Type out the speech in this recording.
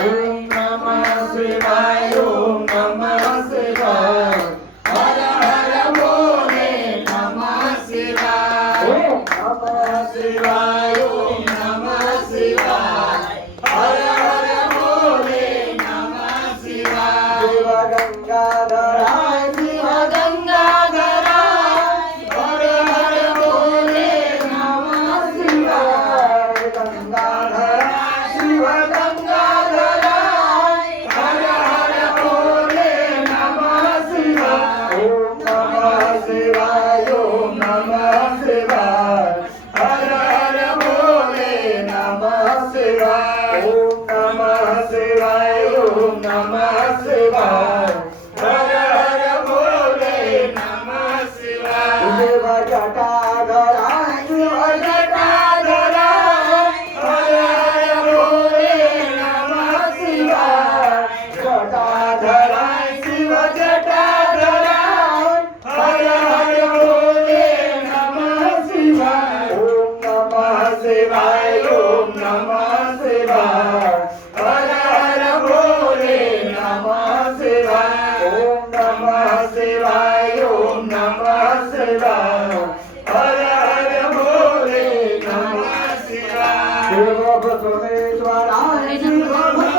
નમઃ શિવાય ઓમ નમઃ શિવાય હર હર બોલે નમઃ શિવાય નમઃ શિવાય ઓમ નમઃ શિવાય હર હર બોલે નમઃ શિવાય શિવ ગંગાધરાય શિવ ગંગાધરાય હર હર બોલે નમઃ શિવાય ગંગાધરાય શિવ ગંગાધરાય હર હર બોલે નમઃ શિવાય ઓમ નમઃ શિવાય ઓમ નમઃ શિવાય હર હર બોલે નમઃ શિવાય ઓમ નમઃ શિવાય ઓમ નમઃ શિવાય હર હર બોલે નમઃ શિવાય શિવ જટાધરાય શિવ જટાધરાય હર હર બોલે નમઃ શિવાય જટાધરાય શિવ જટાધરાય હર હર બોલે નમઃ શિવાય ઓમ નમઃ શિવાય ઓમ નમઃ શિવાય હર હર બોલે નમઃ શિવાય ઓમ નમઃ શિવાય ઓમ નમઃ શિવાય હર હર બોલે નમઃ શિવાય શિવ ભસ્મેશ્વરાય શિવ